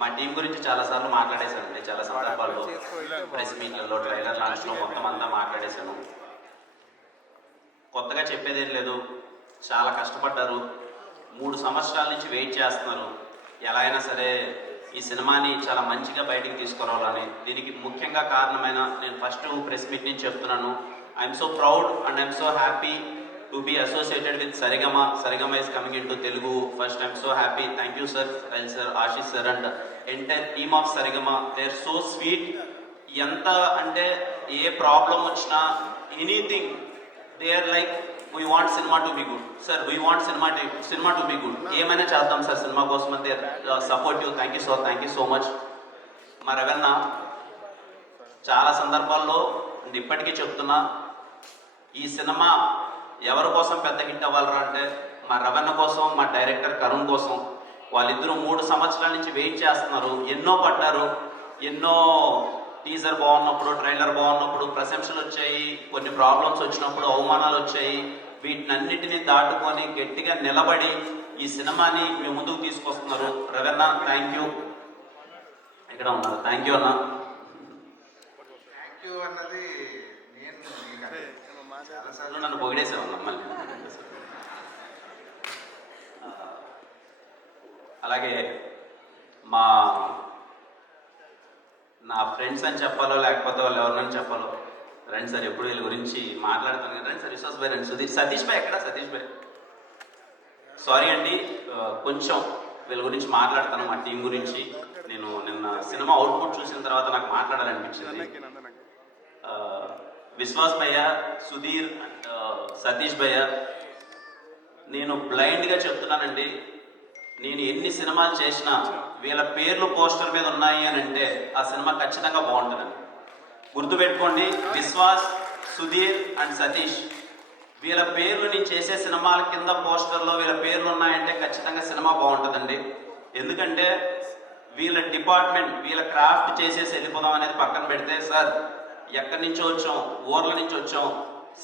మా టీం గురించి చాలాసార్లు మాట్లాడేశానండి, చాలా సందర్భాల్లో ప్రెస్ మీట్లలో, ట్రైలర్ లాంచ్లో మొత్తం అంతా మాట్లాడేశాను. కొత్తగా చెప్పేదేం లేదు. చాలా కష్టపడ్డారు, 3 సంవత్సరాల నుంచి వెయిట్ చేస్తున్నారు. ఎలా అయినా సరే ఈ సినిమాని చాలా మంచిగా బయటికి తీసుకురావాలని. దీనికి ముఖ్యంగా కారణమైన నేను ఫస్ట్ ప్రెస్ మీట్ నుంచి చెప్తున్నాను, I'm so proud and I'm so happy to be associated with Saregama. Saregama is coming into Telugu first. I'm so happy. Thank you sir, Rahil sir, Ashish sir and entire team of Saregama. They're so sweet. Enta ante ఏ problem వచ్చినా anything they are like we want cinema to be good sir, we want cinema to be good, ఏమైనా చేద్దాం sir cinema కోసం అని they supportive. Thank you so much. మా రవణ చాలా సందర్భాల్లో ఇప్పటికీ చెప్తున్నా, ఈ సినిమా ఎవరి కోసం పెద్ద హిట్ అవ్వాలరా అంటే మా రవణ కోసం, మా డైరెక్టర్ కరుణ్ కోసం. వాళ్ళిద్దరూ 3 సంవత్సరాల నుంచి వెయిట్ చేస్తున్నారు, ఎన్నో పడ్డారు. ఎన్నో టీజర్ బాగున్నప్పుడు, ట్రైలర్ బాగున్నప్పుడు ప్రశంసలు వచ్చాయి, కొన్ని ప్రాబ్లమ్స్ వచ్చినప్పుడు అవమానాలు వచ్చాయి. వీటినన్నిటినీ దాటుకొని గట్టిగా నిలబడి ఈ సినిమాని మీ ముందుకు తీసుకొస్తున్నారు. రవణ థ్యాంక్ యూ. ఇక్కడ ఉన్నారు, థ్యాంక్ యూ అన్న. థ్యాంక్ యూ అన్నది చాలాసార్లు నన్ను పొగిడేసేవాళ్ళం మళ్ళీ. అలాగే నా ఫ్రెండ్స్ అని చెప్పాలో లేకపోతే వాళ్ళు ఎవరినని చెప్పాలో, రండి సార్, ఎప్పుడు వీళ్ళ గురించి మాట్లాడతాను కదా. రండి సార్, విశ్వాస్ భాయ్ రండి, సతీష్ భాయ్ ఎక్కడ? సతీష్ భాయ్ సారీ అండి, కొంచెం వీళ్ళ గురించి మాట్లాడతాను, మా టీం గురించి. నేను నిన్న సినిమా అవుట్పుట్ చూసిన తర్వాత నాకు మాట్లాడాలనిపించింది. విశ్వాస్ భయ్య, సుధీర్ అండ్ సతీష్ భయ్య, నేను బ్లైండ్గా చెప్తున్నానండి, నేను ఎన్ని సినిమాలు చేసినా వీళ్ళ పేర్లు పోస్టర్ మీద ఉన్నాయి అని అంటే ఆ సినిమా ఖచ్చితంగా బాగుంటుందండి. గుర్తుపెట్టుకోండి, విశ్వాస్, సుధీర్ అండ్ సతీష్, వీళ్ళ పేర్లు నేను చేసే సినిమాల కింద పోస్టర్లో వీళ్ళ పేర్లు ఉన్నాయంటే ఖచ్చితంగా సినిమా బాగుంటుందండి. ఎందుకంటే వీళ్ళ డిపార్ట్మెంట్, వీళ్ళ క్రాఫ్ట్ చేసేసి వెళ్ళిపోదాం అనేది పక్కన పెడితే, సార్ ఎక్కడి నుంచో వచ్చాం, ఊర్ల నుంచి వచ్చాం,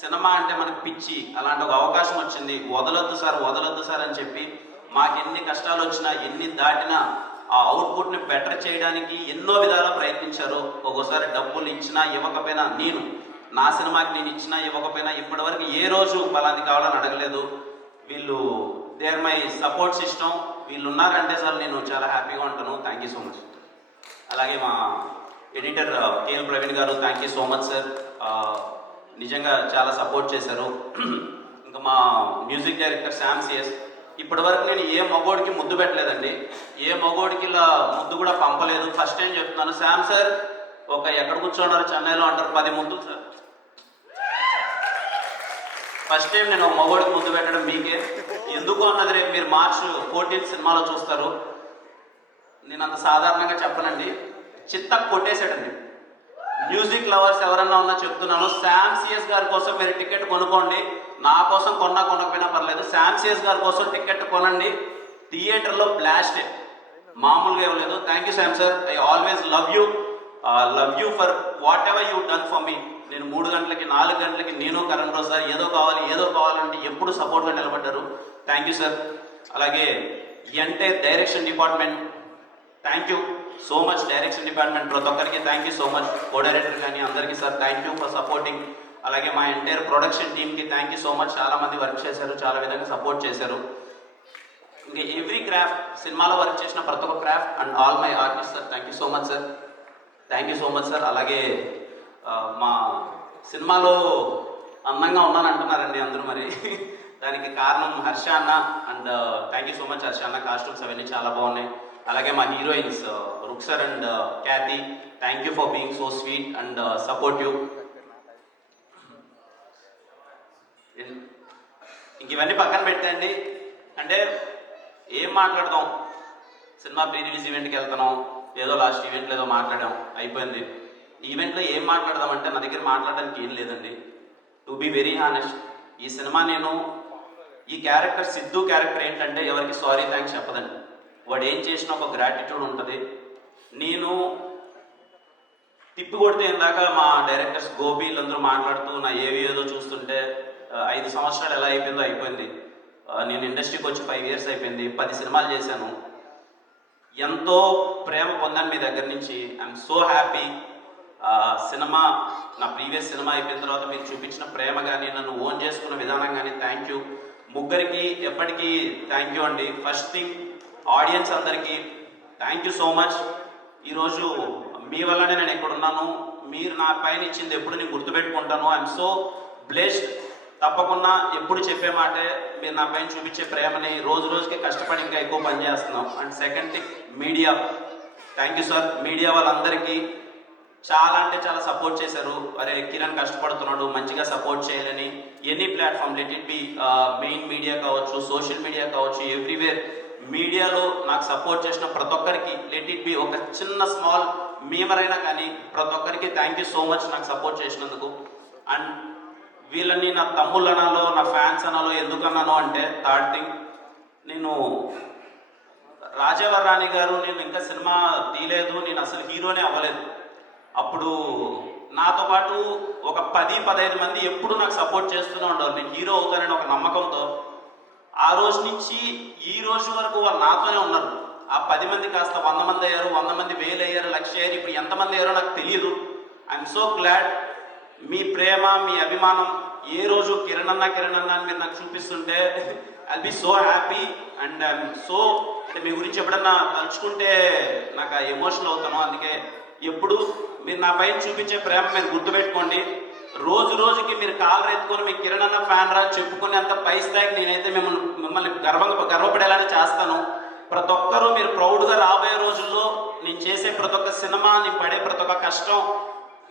సినిమా అంటే మనకు పిచ్చి, అలాంటి ఒక అవకాశం వచ్చింది, వదలొద్దు సార్ అని చెప్పి మాకు ఎన్ని కష్టాలు వచ్చినా, ఎన్ని దాటినా ఆ అవుట్పుట్ని బెటర్ చేయడానికి ఎన్నో విధాలా ప్రయత్నించారు. ఒక్కోసారి డబ్బులు ఇచ్చినా ఇవ్వకపోయినా, నా సినిమాకి నేను ఇచ్చినా ఇవ్వకపోయినా ఇప్పటివరకు ఏ రోజు ఫలాన్ని కావాలని అడగలేదు. వీళ్ళు they are my support system. వీళ్ళు ఉన్నారంటే సార్ నేను చాలా హ్యాపీగా ఉంటాను. Thank you so much. అలాగే మా editor KL Praveen garu, thank you so much sir, నిజంగా చాలా సపోర్ట్ చేశారు. ఇంకా మా మ్యూజిక్ డైరెక్టర్ శామ్ సిఎస్, ఇప్పటివరకు నేను ఏ మగోడికి ముద్దు పెట్టలేదండి, ఏ మగోడికి ఇలా ముద్దు కూడా పంపలేదు. ఫస్ట్ టైం చెప్తున్నాను, శామ్ సార్ ఒక ఎక్కడ కూర్చోన్నారు చెన్నైలో అంటారు 10 ముద్దులు సార్. ఫస్ట్ టైం నేను ఒక మగోడికి ముద్దు పెట్టడం మీకే. ఎందుకు అన్నది రేపు మీరు March 14 సినిమాలో చూస్తారు. నేను అంత సాధారణంగా చెప్పనండి, చిత్త కొట్టేశాడండి. మ్యూజిక్ లవర్స్ ఎవరన్నా ఉన్నా చెప్తున్నాను, శామ్ సిఎస్ గారి కోసం మీరు టికెట్ కొనుక్కోండి. నా కోసం కొనకపోయినా పర్లేదు, శామ్ సిఎస్ గారి కోసం టికెట్ కొనండి. థియేటర్లో బ్లాస్టే, మామూలుగా ఇవ్వలేదు. Thank you Sam sir, I always love you for what ever you done for me. నేను 3 గంటలకి 4 గంటలకి నేను కరణ్ రావు సార్ ఏదో కావాలంటే ఎప్పుడు సపోర్ట్గా నిలబడ్డారు. Thank you sir. అలాగే entire direction department, thank you so much. Direction department ప్రతి ఒక్కరికి thank you so much. Co director కానీ అందరికీ sir thank you for supporting. అలాగే మా ఎంటైర్ ప్రొడక్షన్ టీమ్కి థ్యాంక్ యూ సో మచ్. చాలా మంది వర్క్ చేశారు, చాలా విధంగా సపోర్ట్ చేశారు. ఇంకా ఎవ్రీ క్రాఫ్ట్, సినిమాలో వర్క్ చేసిన ప్రతి ఒక్క craft and all my artist sir, thank you so much sir. Thank you so much sir. అలాగే మా సినిమాలో అందంగా ఉన్నాను అంటున్నారండి అందరూ, మరి దానికి కారణం హర్ష అన్న. And thank you so much Harsha అన్న, కాస్ట్యూమ్స్ అవన్నీ చాలా బాగున్నాయి. అలాగే మా heroines Ruksar and Cathy, thank you for being so sweet and supportive. ఇంక ఇవన్నీ పక్కన పెట్టండి, అంటే ఏం మాట్లాడదాం, సినిమా ప్రీ రిలీజ్ ఈవెంట్కి వెళ్తున్నాం, ఏదో లాస్ట్ ఈవెంట్లో ఏదో మాట్లాడాం, అయిపోయింది. ఈవెంట్లో ఏం మాట్లాడదామంటే నా దగ్గర మాట్లాడడానికి ఏం లేదండి. టు బీ వెరీ హానెస్ట్, ఈ సినిమా నేను ఈ క్యారెక్టర్ సిద్ధు క్యారెక్టర్ ఏంటంటే ఎవరికి సారీ థ్యాంక్స్ చెప్పదండి. వాడు ఏం చేసినా ఒక గ్రాటిట్యూడ్ ఉంటుంది. నేను తిప్పి కొడితే ఇందాక మా డైరెక్టర్స్ గోపి వీళ్ళందరూ మాట్లాడుతూ నా ఏదో చూస్తుంటే 5 సంవత్సరాలు ఎలా అయిపోయిందో అయిపోయింది. నేను ఇండస్ట్రీకి వచ్చి 5 years అయిపోయింది, 10 సినిమాలు చేశాను. ఎంతో ప్రేమ పొందాను మీ దగ్గర నుంచి. I'm so happy. సినిమా, నా ప్రీవియస్ సినిమా అయిపోయిన తర్వాత మీరు చూపించిన ప్రేమ కానీ, నన్ను ఓన్ చేసుకున్న విధానం కానీ, థ్యాంక్ యూ. ముగ్గురికి ఎప్పటికీ థ్యాంక్ యూ అండి. ఫస్ట్ థింగ్, ఆడియన్స్ అందరికీ థ్యాంక్ యూ సో మచ్. ఈరోజు మీ వల్లనే నేను ఎక్కడ ఉన్నాను. మీరు నా పైన ఇచ్చింది ఎప్పుడు నేను గుర్తుపెట్టుకుంటాను. I'm so blessed. తప్పకుండా ఎప్పుడు చెప్పే మాటే, మీరు నా పైన చూపించే ప్రేమని రోజు రోజుకి కష్టపడి ఇంకా ఎక్కువ పని చేస్తున్నాం. And second thing, media, thank you sir. Media వాళ్ళందరికీ చాలా అంటే చాలా సపోర్ట్ చేశారు. అరే కిరణ్ కష్టపడుతున్నాడు, మంచిగా సపోర్ట్ చేయాలని. Any platform, let it be main media కావచ్చు, సోషల్ మీడియా కావచ్చు, ఎవ్రీవేర్ మీడియాలో నాకు సపోర్ట్ చేసిన ప్రతి ఒక్కరికి, లెట్ ఇట్ బి ఒక చిన్న స్మాల్ మీమరైనా కానీ, ప్రతి ఒక్కరికి థ్యాంక్ యూ సో మచ్ నాకు సపోర్ట్ చేసినందుకు. అండ్ వీళ్ళని నా తమ్ముళ్ళు అనాలో, నా ఫ్యాన్స్ అనాలో ఎందుకు అన్నాను అంటే, థర్డ్ థింగ్, నేను రాజావర్ రాణి గారు, నేను ఇంకా సినిమా తీయలేదు, నేను అసలు హీరోనే అవ్వలేదు. అప్పుడు నాతో పాటు ఒక 10-15 మంది ఎప్పుడు నాకు సపోర్ట్ చేస్తూనే ఉండేవారు. నేను హీరో అవుతానని ఒక నమ్మకంతో. ఆ రోజు నుంచి ఈ రోజు వరకు వాళ్ళు నాతోనే ఉన్నారు. ఆ 10 మంది కాస్త 100 మంది అయ్యారు, 100 మంది 1000 అయ్యారు, 1,00,000 అయ్యారు. ఇప్పుడు ఎంతమంది అయ్యారో నాకు తెలియదు. I'm so glad. మీ ప్రేమ, మీ అభిమానం ఏ రోజు కిరణ్ అన్న అని మీరు నాకు చూపిస్తుంటే I'll be so happy. And I'm so, అంటే మీ గురించి ఎప్పుడన్నా తలుచుకుంటే నాకు ఎమోషనల్ అవుతాను. అందుకే ఎప్పుడు మీరు నా పైన చూపించే ప్రేమ మీరు గుర్తుపెట్టుకోండి. రోజు రోజుకి మీరు కాలు ఎత్తుకొని మీ కిరణ్ అన్న ఫ్యాన్ రా చెప్పుకునే అంత పై స్థాయికి నేనైతే మిమ్మల్ని గర్వపడేలానే చేస్తాను. ప్రతి ఒక్కరూ మీరు ప్రౌడ్గా రాబోయే రోజుల్లో నేను చేసే ప్రతి ఒక్క సినిమా, నేను పడే ప్రతి ఒక్క కష్టం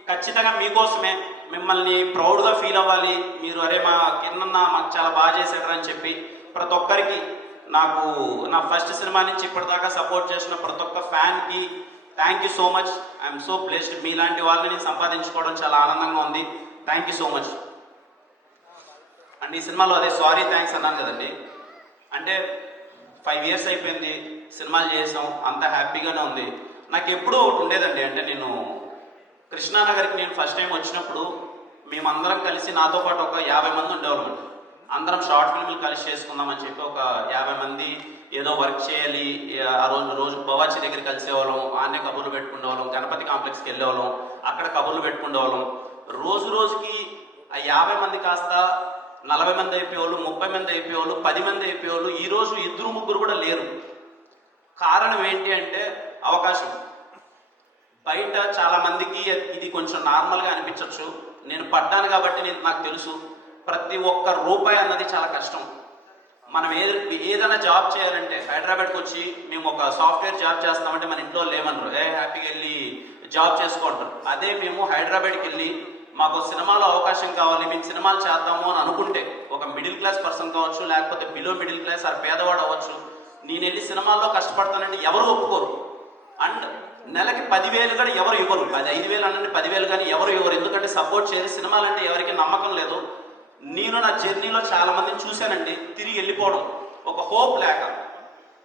ఖచ్చితంగా మీకోసమే. మిమ్మల్ని ప్రౌడ్గా ఫీల్ అవ్వాలి మీరు. అరే మా కిరణ్ అన్న మాకు చాలా బాగా చేశాడు అని చెప్పి ప్రతి ఒక్కరికి, నాకు నా ఫస్ట్ సినిమా నుంచి ఇప్పటిదాకా సపోర్ట్ చేసిన ప్రతి ఒక్క ఫ్యాన్కి thank you so much. I'm so blessed. మీలాంటి వాళ్ళని నేను సంపాదించుకోవడం చాలా ఆనందంగా ఉంది. Thank you so much. And ఈ సినిమాలో అదే సారీ థ్యాంక్స్ అన్నాను కదండి. అంటే 5 years అయిపోయింది, సినిమాలు చేసాం, అంత హ్యాపీగానే ఉంది. నాకు ఎప్పుడూ ఒకటి ఉండేదండి. అంటే నేను కృష్ణానగర్కి నేను ఫస్ట్ టైం వచ్చినప్పుడు మేమందరం కలిసి, నాతో పాటు ఒక 50 మంది ఉండేవాళ్ళం. అందరం షార్ట్ ఫిల్మ్లు కలిసి చేసుకుందామని చెప్పి ఒక 50 మంది ఏదో వర్క్ చేయాలి. ఆ రోజు బవాచి దగ్గర కలిసేవాళ్ళం, ఆన్నే కబుర్లు పెట్టుకునేవాళ్ళం, గణపతి కాంప్లెక్స్కి వెళ్ళేవాళ్ళం, అక్కడ కబుర్లు పెట్టుకునేవాళ్ళం. రోజు రోజుకి ఆ 50 మంది కాస్త 40 మంది అయిపోయేవాళ్ళు, 30 మంది అయిపోయేవాళ్ళు, 10 మంది అయిపోయేవాళ్ళు. ఈరోజు 2-3 కూడా లేరు. కారణం ఏంటి అంటే అవకాశం. బయట చాలా మందికి ఇది కొంచెం నార్మల్గా అనిపించవచ్చు. నేను పడ్డాను కాబట్టి నాకు తెలుసు, ప్రతి ఒక్క రూపాయి అన్నది చాలా కష్టం. మనం ఏదైనా జాబ్ చేయాలంటే హైదరాబాద్కి వచ్చి మేము ఒక సాఫ్ట్వేర్ జాబ్ చేస్తామంటే మన ఇంట్లో లేమన్నారు, హ్యాపీగా వెళ్ళి జాబ్ చేసుకుంటారు. అదే మేము హైదరాబాద్కి వెళ్ళి మాకు సినిమాలో అవకాశం కావాలి, మేము సినిమాలు చేద్దాము అని అనుకుంటే, ఒక మిడిల్ క్లాస్ పర్సన్ కావచ్చు, లేకపోతే బిలో మిడిల్ క్లాస్ ఆర్ పేదవాడు అవ్వచ్చు, నేను వెళ్ళి సినిమాల్లో కష్టపడతానంటే ఎవరు ఒప్పుకోరు. అండ్ నెలకి 10,000 కూడా ఎవరు ఇవ్వరు. అది 5,000 అనండి, 10,000 కానీ ఎవరు ఇవ్వరు. ఎందుకంటే సపోర్ట్ చేయరు. సినిమాలంటే ఎవరికి నమ్మకం లేదు. నేను నా జర్నీలో చాలా మందిని చూశానండి, తిరిగి వెళ్ళిపోవడం, ఒక హోప్ లేక,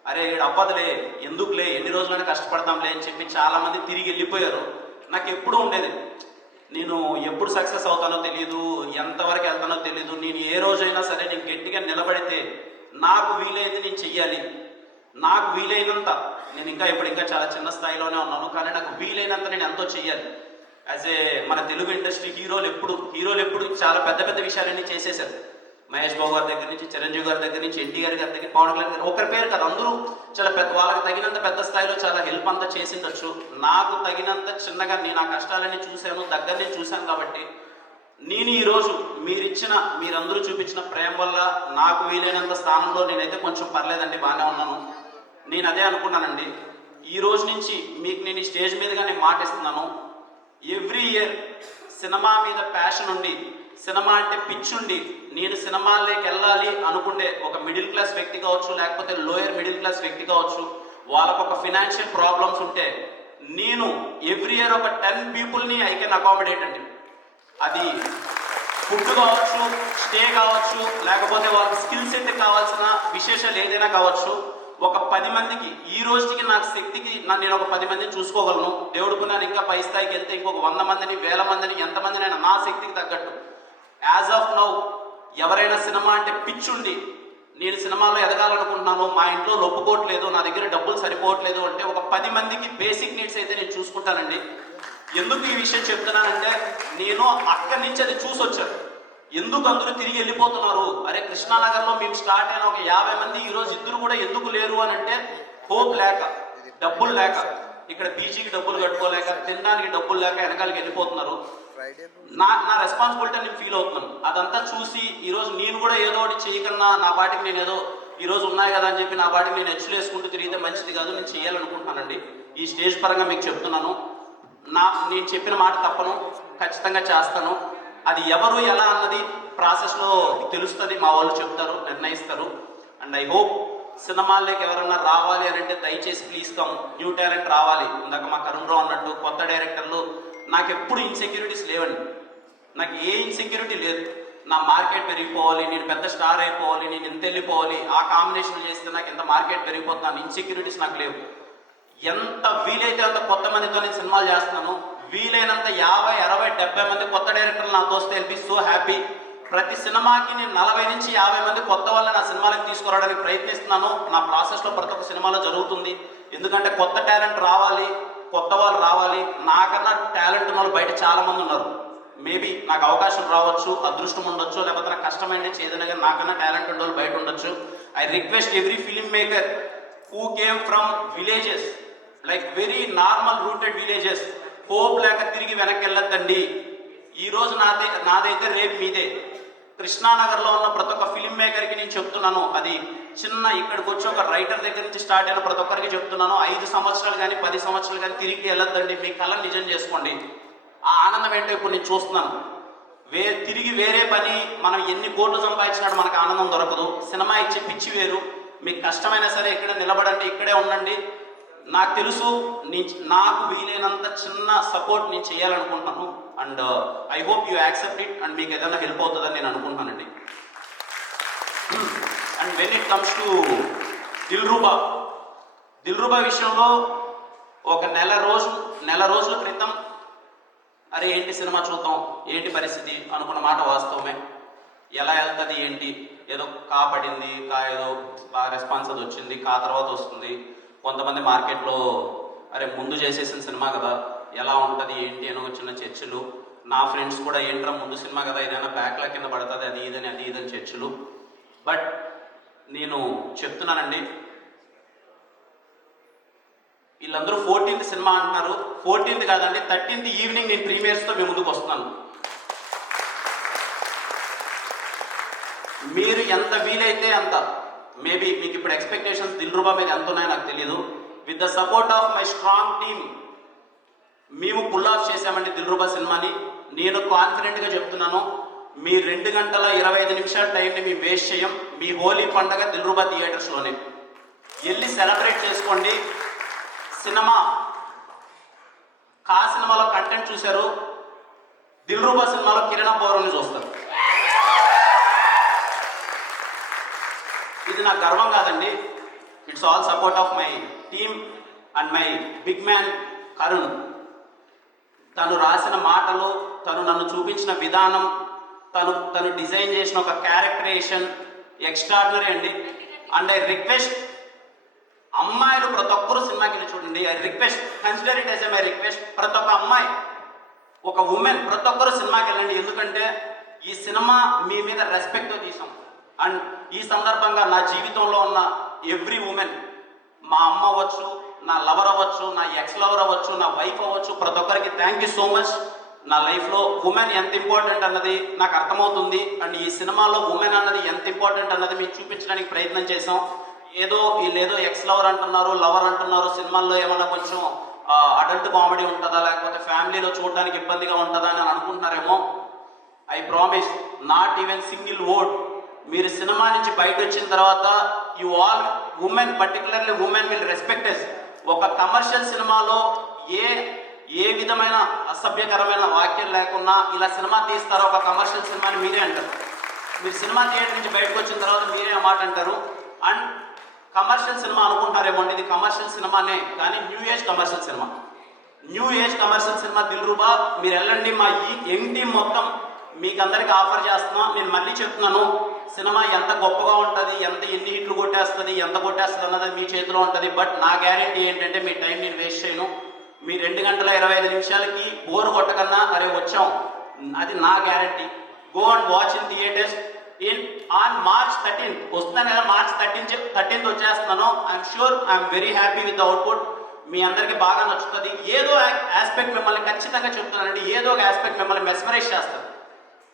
అరే ఇక్కడ అవ్వదులే, ఎందుకులే, ఎన్ని రోజులైనా కష్టపడతాంలే అని చెప్పి చాలా మంది తిరిగి వెళ్ళిపోయారు. నాకు ఎప్పుడూ ఉండేది, నేను ఎప్పుడు సక్సెస్ అవుతానో తెలియదు, ఎంతవరకు వెళ్తానో తెలియదు. నేను ఏ రోజైనా సరే నేను గట్టిగా నిలబడితే నాకు వీలైంది నేను చెయ్యాలి. నాకు వీలైనంత, నేను ఇంకా చాలా చిన్న స్థాయిలోనే ఉన్నాను, కానీ నాకు వీలైనంత నేను ఎంతో చెయ్యాలి. యాజ్ ఏ మన తెలుగు ఇండస్ట్రీ హీరోలు ఎప్పుడు చాలా పెద్ద పెద్ద విషయాలన్నీ చేసేసారు. మహేష్ బాబు గారి దగ్గర నుంచి, చిరంజీవి గారి దగ్గర నుంచి, ఎన్టీఆర్ గారి దగ్గర, పవన్ కళ్యాణ్ గారు, ఒకరి పేరు కదా, అందరూ చాలా పెద్ద, వాళ్ళకి తగినంత పెద్ద స్థాయిలో చాలా హెల్ప్ అంతా చేసిండొచ్చు. నాకు తగినంత చిన్నగా నేను ఆ కష్టాలన్నీ చూశాను, దగ్గరనే చూశాను. కాబట్టి నేను ఈరోజు మీరందరూ చూపించిన ప్రేమ వల్ల నాకు వీలైనంత స్థానంలో నేనైతే కొంచెం పర్లేదండి, బాగానే ఉన్నాను. నేను అదే అనుకున్నానండి. ఈ రోజు నుంచి మీకు నేను ఈ స్టేజ్ మీదుగా నేను మాటిస్తున్నాను, ఎవ్రీ ఇయర్ సినిమా మీద ప్యాషన్ ఉండి, సినిమా అంటే పిచ్చుండి, నేను సినిమాల్లోకి వెళ్ళాలి అనుకుంటే ఒక మిడిల్ క్లాస్ వ్యక్తి కావచ్చు, లేకపోతే లోయర్ మిడిల్ క్లాస్ వ్యక్తి కావచ్చు, వాళ్ళకు ఒక ఫినాన్షియల్ ప్రాబ్లమ్స్ ఉంటే, నేను ఎవ్రీ ఇయర్ ఒక 10 పీపుల్ని ఐ కెన్ అకామిడేట్ అండి. అది ఫుడ్ కావచ్చు, స్టే కావచ్చు, లేకపోతే వాళ్ళకి స్కిల్ సెట్ కావాల్సిన విశేషాలు ఏదైనా కావచ్చు, ఒక 10 మందికి ఈ రోజుకి నాకు శక్తికి నేను ఒక 10 మందిని చూసుకోగలను. దేవుడికి నేను ఇంకా పై స్థాయికి వెళ్తే ఇంకొక 100 మందిని, 1000 మందిని, ఎంతమందినైనా నా శక్తికి తగ్గట్టు. యాజ్ ఆఫ్ నౌ ఎవరైనా సినిమా అంటే పిచ్చుండి నేను సినిమాలో ఎదగాలనుకుంటున్నాను, మా ఇంట్లో ఒప్పుకోవట్లేదు, నా దగ్గర డబ్బులు సరిపోవట్లేదు అంటే ఒక 10 మందికి బేసిక్ నీడ్స్ అయితే నేను చూసుకుంటానండి. ఎందుకు ఈ విషయం చెప్తున్నానంటే నేను అక్కడి నుంచి అది చూసి వచ్చాను. ఎందుకు అందరూ తిరిగి వెళ్ళిపోతున్నారు? అరే కృష్ణానగర్లో మేము స్టార్ట్ అయిన ఒక 50 మంది ఈరోజు ఇద్దరు కూడా ఎందుకు లేరు అని అంటే హోప్ లేక, డబ్బులు లేక, ఇక్కడ పీజీకి డబ్బులు కట్టుకోలేక, తినడానికి డబ్బులు లేక వెనకాలకి వెళ్ళిపోతున్నారు. నా రెస్పాన్సిబిలిటీ నేను ఫీల్ అవుతున్నాను. అదంతా చూసి ఈరోజు నేను కూడా ఏదో ఒకటి చేయకన్నా నా పాటికి నేను ఏదో ఈరోజు ఉన్నాయి కదా అని చెప్పి నా పాటికి నేను హెచ్చులు వేసుకుంటూ తిరిగితే మంచిది కాదు. నేను చేయాలనుకుంటున్నానండి. ఈ స్టేజ్ పరంగా మీకు చెప్తున్నాను, నేను చెప్పిన మాట తప్పను, ఖచ్చితంగా చేస్తాను. అది ఎవరు ఎలా అన్నది ప్రాసెస్లో తెలుస్తుంది, మా వాళ్ళు చెప్తారు, నిర్ణయిస్తారు. అండ్ ఐ హోప్ సినిమాల్లోకి ఎవరన్నా రావాలి అని అంటే దయచేసి ప్లీజ్ కమ్, న్యూ టాలెంట్ రావాలి. ఇందాక మా కరుణ్ రావు అన్నట్టు కొత్త డైరెక్టర్లు, నాకు ఎప్పుడు ఇన్సెక్యూరిటీస్ లేవండి. నాకు ఏ ఇన్సెక్యూరిటీ లేదు. నా మార్కెట్ పెరిగిపోవాలి, నేను పెద్ద స్టార్ అయిపోవాలి, నేను ఎంత వెళ్ళిపోవాలి, ఆ కాంబినేషన్ చేస్తే నాకు ఎంత మార్కెట్ పెరిగిపోతున్నాను, ఇన్సెక్యూరిటీస్ నాకు లేవు. ఎంత వీలైతే అంత కొత్త మందితో నేను సినిమాలు చేస్తున్నాను. వీలైనంత 50, 60, 70 మంది కొత్త డైరెక్టర్లు నాతో వస్తే ఎల్బి సో హ్యాపీ. ప్రతి సినిమాకి నేను 40 నుంచి 50 మంది కొత్త వాళ్ళని నా సినిమాలకు తీసుకురావడానికి ప్రయత్నిస్తున్నాను. నా ప్రాసెస్లో ప్రతి ఒక్క సినిమాలో జరుగుతుంది. ఎందుకంటే కొత్త టాలెంట్ రావాలి, కొత్త వాళ్ళు రావాలి. నాకన్నా టాలెంట్ ఉన్న వాళ్ళు బయట చాలా మంది ఉన్నారు. మేబీ నాకు అవకాశం రావచ్చు, అదృష్టం ఉండొచ్చు, లేకపోతే నాకు కష్టమైన చేదనగా నాకన్నా టాలెంట్ ఉన్న వాళ్ళు బయట ఉండొచ్చు. I request every film maker who came from villages, like very normal rooted villages, hope లేక తిరిగి వెనక్కి వెళ్ళొద్దండి. ఈ రోజు నాదైతే రేపు మీదే. కృష్ణానగర్లో ఉన్న ప్రతి ఒక్క ఫిలిం మేకర్కి నేను చెప్తున్నాను, అది చిన్న ఇక్కడికి వచ్చి ఒక రైటర్ దగ్గర నుంచి స్టార్ట్ అయిన ప్రతి ఒక్కరికి చెప్తున్నాను, 5 సంవత్సరాలు కానీ 10 సంవత్సరాలు కానీ తిరిగి వెళ్ళొద్దండి. మీ కళను నిజం చేసుకోండి. ఆ ఆనందం ఏంటో ఇప్పుడు నేను చూస్తున్నాను. తిరిగి వేరే పని మనం ఎన్ని కోట్లు సంపాదించినాడు మనకు ఆనందం దొరకదు. సినిమా ఇచ్చే పిచ్చి వేరు. మీకు కష్టమైనా సరే ఇక్కడ నిలబడండి, ఇక్కడే ఉండండి. నాకు తెలుసు, నాకు వీలైనంత చిన్న సపోర్ట్ నేను చేయాలనుకుంటున్నాను. And I hope you accept it. And మీకు ఏదైనా హెల్ప్ అవుతుందని నేను అనుకుంటున్నానండి. And when it comes to Dilruba విషయంలో ఒక నెల రోజుల క్రితం అరే ఏంటి సినిమా చూద్దాం, ఏంటి పరిస్థితి అనుకున్న మాట వాస్తవమే. ఎలా వెళ్తుంది ఏంటి, ఏదో కాపడింది, ఏదో బాగా రెస్పాన్స్ అది వచ్చింది, తర్వాత వస్తుంది. కొంతమంది మార్కెట్లో అరే ముందు చేసేసిన సినిమా కదా, ఎలా ఉంటుంది ఏంటి అని చిన్న చర్చలు. నా ఫ్రెండ్స్ కూడా ఏంట్రా ముందు సినిమా కదా, ఏదైనా బ్యాక్లా కింద పడుతుంది, అది ఇదని చర్చలు. బట్ నేను చెప్తున్నానండి, వీళ్ళందరూ 14th సినిమా అంటున్నారు. 14th కాదండి, 13th ఈవినింగ్ నేను ప్రీమియర్స్తో మీ ముందుకు వస్తున్నాను. మీరు ఎంత వీలైతే అంత, మేబీ మీకు ఇప్పుడు ఎక్స్పెక్టేషన్స్ దిల్రూబా మీద ఎంత ఉన్నాయో నాకు తెలియదు. With the support of my strong team మేము పుల్ ఆఫ్ చేశామండి దిల్రూబా సినిమాని. నేను కాన్ఫిడెంట్గా చెప్తున్నాను, మీ 2 గంటల 25 నిమిషాల టైంని మేము వేస్ట్ చేయం. మీ హోలీ పండగ దిల్రూబా థియేటర్స్లోనే వెళ్ళి సెలబ్రేట్ చేసుకోండి. సినిమా సినిమాలో కంటెంట్ చూశారు, దిల్రూబా సినిమాలో కిరణ్ బోరుని చూస్తారు. ఇది నాకు గర్వం కాదండి. It's all support of my team and my big man Karun. తను రాసిన మాటలు, తను నన్ను చూపించిన విధానం, తను డిజైన్ చేసిన ఒక క్యారెక్టరేషన్ ఎక్స్ట్రాడినరీ అండి. అండ్ ఐ రిక్వెస్ట్ అమ్మాయిలు ప్రతి ఒక్కరు సినిమాకి వెళ్ళి చూడండి. I request, consider it as my request. ప్రతి ఒక్క అమ్మాయి, ఒక ఉమెన్, ప్రతి ఒక్కరు సినిమాకి వెళ్ళండి. ఎందుకంటే ఈ సినిమా మీ మీద రెస్పెక్ట్తో తీసాం. అండ్ ఈ సందర్భంగా నా జీవితంలో ఉన్న ఎవ్రీ ఉమెన్, మా అమ్మ అవ్వచ్చు, నా లవర్ అవ్వచ్చు, నా ఎక్స్ లవర్ అవ్వచ్చు, నా వైఫ్ అవ్వచ్చు, ప్రతి ఒక్కరికి థ్యాంక్ యూ సో మచ్. నా లైఫ్లో ఉమెన్ ఎంత ఇంపార్టెంట్ అన్నది నాకు అర్థమవుతుంది. అండ్ ఈ సినిమాలో ఉమెన్ అన్నది ఎంత ఇంపార్టెంట్ అన్నది మేము చూపించడానికి ప్రయత్నం చేసాం. వీళ్ళేదో ఎక్స్ లవర్ అంటున్నారు, లవర్ అంటున్నారు, సినిమాల్లో ఏమన్నా కొంచెం అడల్ట్ కామెడీ ఉంటుందా, లేకపోతే ఫ్యామిలీలో చూడడానికి ఇబ్బందిగా ఉంటుందా అని అనుకుంటున్నారేమో. I promise, not even single word. మీరు సినిమా నుంచి బయట వచ్చిన తర్వాత you all women, particularly women will respect us. ఒక కమర్షియల్ సినిమాలో ఏ విధమైన అసభ్యకరమైన వాక్యం లేకుండా ఇలా సినిమా తీస్తారో ఒక కమర్షియల్ సినిమాని మీరే అంటారు. మీరు సినిమా థియేటర్ నుంచి బయటకు వచ్చిన తర్వాత మీరే ఆ మాట అంటారు. అండ్ కమర్షియల్ సినిమా అనుకుంటారేమో, ఇది కమర్షియల్ సినిమానే, కానీ new age commercial cinema Dilruba. మీరు వెళ్ళండి, మా ఈ యంగ్ టీం మొత్తం మీకు అందరికి ఆఫర్ చేస్తున్నాం. నేను మళ్ళీ చెప్తున్నాను, సినిమా ఎంత గొప్పగా ఉంటుంది, ఎన్ని హిట్లు కొట్టేస్తుంది, ఎంత కొట్టేస్తుంది అన్నది మీ చేతిలో ఉంటుంది. బట్ నా గ్యారెంటీ ఏంటంటే మీ టైం నేను వేస్ట్ చేయను. మీ 2 గంటల 25 నిమిషాలకి బోర్ కొట్టకన్నా అరే వచ్చాం, అది నా guarantee. Go and watch in theatres on March 13th. వస్తున్నాను కదా, March 13th వచ్చేస్తున్నాను. I'm sure, I'm very happy with the output. మీ అందరికీ బాగా నచ్చుతుంది. ఏదో ఆస్పెక్ట్ మిమ్మల్ని ఖచ్చితంగా చెప్తున్నానండి, ఏదో ఒక ఆస్పెక్ట్ మిమ్మల్ని మెస్మరైజ్ చేస్తుంది.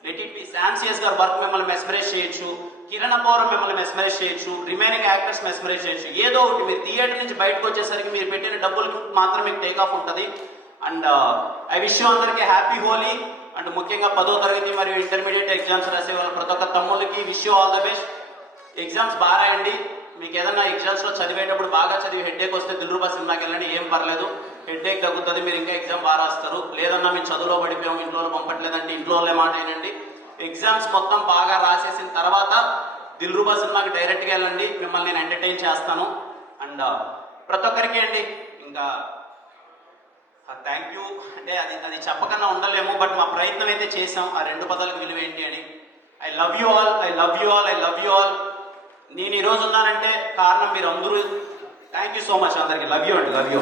లెట్ ఇట్ బి శామ్సియస్ గారి వర్క్ మిమ్మల్ని మెస్మరైజ్ చేయొచ్చు, కిరణ్ పౌరం మిమ్మల్ని మెస్మరైజ్ చేయొచ్చు, రిమైనింగ్ యాక్టర్స్ మెస్మరైజ్ చేయొచ్చు. ఏదో ఒకటి మీరు థియేటర్ నుంచి బయటకు వచ్చేసరికి మీరు పెట్టిన డబ్బులకి మాత్రం మీకు టేక్ ఆఫ్ ఉంటుంది. అండ్ ఐ విష్ యూ అందరికీ హ్యాపీ హోలీ. అండ్ ముఖ్యంగా 10వ తరగతి మరియు ఇంటర్మీడియట్ ఎగ్జామ్స్ రాసే వాళ్ళ ప్రతి ఒక్క తమ్ముళ్ళకి wish you all the best. Exams బాగా రాయండి. మీకు ఏదైనా ఎగ్జామ్స్లో చదివేటప్పుడు బాగా చదివి హెడ్ఏక్ వస్తే దిల్రుబా సినిమాకి వెళ్ళండి, ఏం పర్లేదు, హెడ్ఏక్ తగ్గుతుంది, మీరు ఇంకా ఎగ్జామ్ బాగా రాస్తారు. లేదన్నా మీరు చదువులో పడిపోయాం, ఇంట్లో పంపట్లేదంటే ఇంట్లో వాళ్ళే మాట ఏంటండి. ఎగ్జామ్స్ మొత్తం బాగా రాసేసిన తర్వాత దిల్రుబా సినిమాకి డైరెక్ట్గా వెళ్ళండి, మిమ్మల్ని నేను ఎంటర్టైన్ చేస్తాను. అండ్ ప్రతి ఒక్కరికి అండి ఇంకా థ్యాంక్ యూ అంటే అది చెప్పకన్నా ఉండలేము. బట్ మా ప్రయత్నం అయితే చేసాం. ఆ 2 పదాలకు విలువ ఏంటి అని. I love you all, I love you all, I love you all. నేను ఈరోజు ఉన్నానంటే కారణం మీరు అందరూ. థ్యాంక్ యూ సో మచ్ అందరికీ. లవ్ యూ అండి, లవ్ యూ.